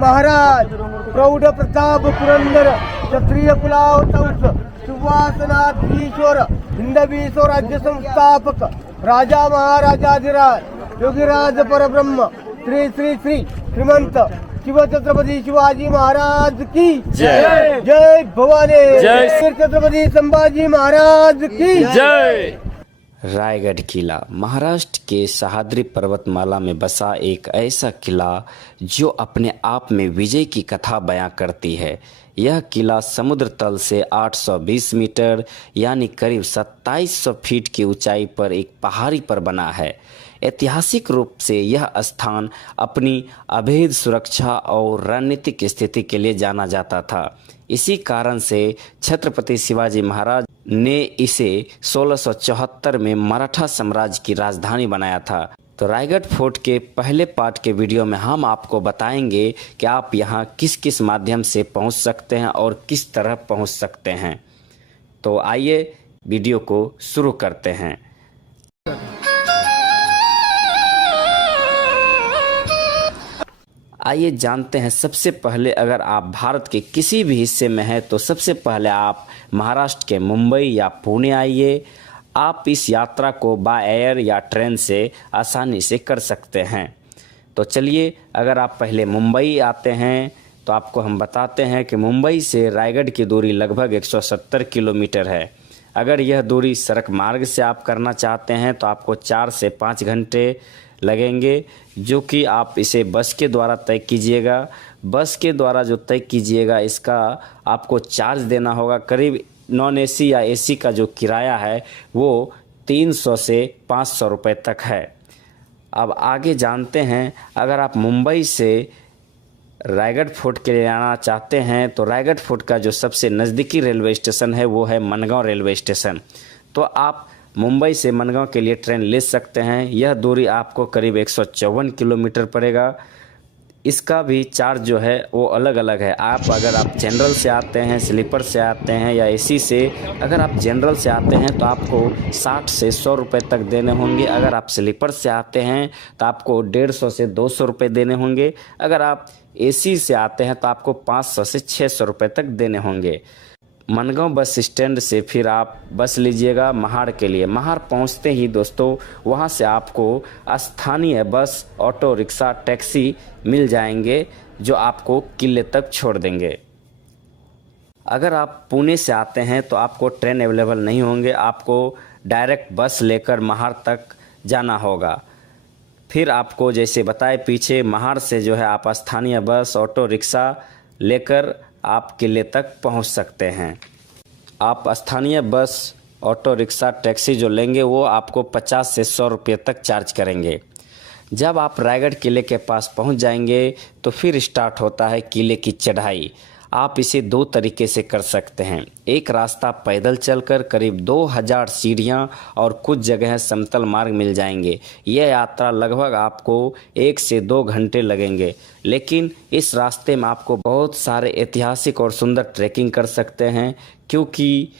महाराज प्रौढ प्रताप पुरंदर क्षत्रिय कुलावतंस सुवासनाधीश्वर हिंदवी राज्य संस्थापक राजा महाराजाधिराज योगीराज परब्रह्म श्री श्री श्री श्रीमंत शिव छत्रपति शिवाजी महाराज की जय। जय भवानी जय। छत्रपति संभाजी महाराज की जय। रायगढ़ किला महाराष्ट्र के सह्याद्री पर्वतमाला में बसा एक ऐसा किला जो अपने आप में विजय की कथा बयां करती है। यह किला समुद्र तल से 820 मीटर यानी करीब 2700 फीट की ऊंचाई पर एक पहाड़ी पर बना है। ऐतिहासिक रूप से यह स्थान अपनी अभेद सुरक्षा और रणनीतिक स्थिति के लिए जाना जाता था। इसी कारण से छत्रपति शिवाजी महाराज ने इसे 1674 में मराठा साम्राज्य की राजधानी बनाया था। तो रायगढ़ फोर्ट के पहले पार्ट के वीडियो में हम आपको बताएंगे कि आप यहाँ किस किस माध्यम से पहुँच सकते हैं और किस तरह पहुँच सकते हैं। तो आइए वीडियो को शुरू करते हैं। आइए जानते हैं। सबसे पहले अगर आप भारत के किसी भी हिस्से में हैं तो सबसे पहले आप महाराष्ट्र के मुंबई या पुणे आइए। आप इस यात्रा को बाय एयर या ट्रेन से आसानी से कर सकते हैं। तो चलिए, अगर आप पहले मुंबई आते हैं तो आपको हम बताते हैं कि मुंबई से रायगढ़ की दूरी लगभग 170 किलोमीटर है। अगर यह दूरी सड़क मार्ग से आप करना चाहते हैं तो आपको 4 से 5 घंटे लगेंगे, जो कि आप इसे बस के द्वारा तय कीजिएगा। बस के द्वारा जो तय कीजिएगा इसका आपको चार्ज देना होगा। करीब नॉन एसी या एसी का जो किराया है वो 300 से 500 रुपये तक है। अब आगे जानते हैं। अगर आप मुंबई से रायगढ़ फोर्ट के लिए आना चाहते हैं तो रायगढ़ फोर्ट का जो सबसे नज़दीकी रेलवे स्टेशन है वो है मनगांव रेलवे स्टेशन। तो आप मुंबई से मनगांव के लिए ट्रेन ले सकते हैं। यह दूरी आपको करीब 154 किलोमीटर पड़ेगा। इसका भी चार्ज जो है वो अलग अलग है। अगर आप जनरल से आते हैं, स्लीपर से आते हैं या एसी से, अगर आप जनरल से आते हैं तो आपको 60 से 100 रुपये तक देने होंगे। अगर आप स्लीपर से आते हैं तो आपको 150 से 200 रुपये देने होंगे। अगर आप एसी से आते हैं तो आपको 500 से 600 रुपये तक देने होंगे। मनगांव बस स्टैंड से फिर आप बस लीजिएगा महाड़ के लिए। महाड़ पहुंचते ही दोस्तों वहां से आपको स्थानीय बस, ऑटो रिक्शा, टैक्सी मिल जाएंगे जो आपको किले तक छोड़ देंगे। अगर आप पुणे से आते हैं तो आपको ट्रेन अवेलेबल नहीं होंगे। आपको डायरेक्ट बस लेकर महाड़ तक जाना होगा। फिर आपको जैसे बताए पीछे महाड़ से जो है आप स्थानीय बस, ऑटो रिक्शा लेकर आप किले तक पहुंच सकते हैं। आप स्थानीय बस, ऑटो रिक्शा, टैक्सी जो लेंगे वो आपको 50 से 100 रुपये तक चार्ज करेंगे। जब आप रायगढ़ किले के पास पहुंच जाएंगे तो फिर स्टार्ट होता है किले की चढ़ाई। आप इसे 2 तरीके से कर सकते हैं। एक रास्ता पैदल चलकर करीब 2000 सीढ़ियाँ और कुछ जगह समतल मार्ग मिल जाएंगे। यह यात्रा लगभग आपको 1 से 2 घंटे लगेंगे, लेकिन इस रास्ते में आपको बहुत सारे ऐतिहासिक और सुंदर ट्रैकिंग कर सकते हैं, क्योंकि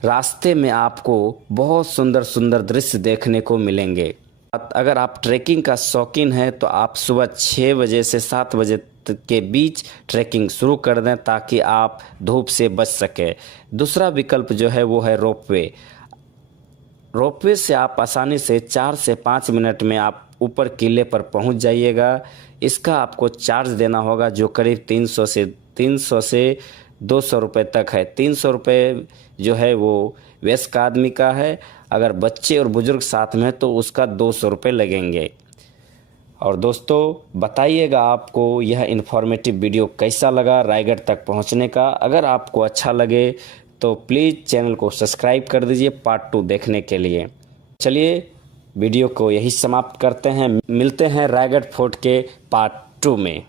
रास्ते में आपको बहुत सुंदर सुंदर दृश्य देखने को मिलेंगे। अगर आप ट्रैकिंग का शौकीन हैं तो आप सुबह 6 बजे से 7 बजे के बीच ट्रैकिंग शुरू कर दें ताकि आप धूप से बच सके। दूसरा विकल्प जो है वो है रोपवे। रोपवे से आप आसानी से 4 से 5 मिनट में आप ऊपर किले पर पहुंच जाइएगा। इसका आपको चार्ज देना होगा जो करीब 300 से 200 रुपये तक है। 300 रुपये जो है वो वयस्क आदमी का है। अगर बच्चे और बुजुर्ग साथ में तो उसका 200 रुपये लगेंगे। और दोस्तों बताइएगा आपको यह इन्फॉर्मेटिव वीडियो कैसा लगा रायगढ़ तक पहुंचने का। अगर आपको अच्छा लगे तो प्लीज़ चैनल को सब्सक्राइब कर दीजिए पार्ट 2 देखने के लिए। चलिए वीडियो को यही समाप्त करते हैं। मिलते हैं रायगढ़ फोर्ट के पार्ट 2 में।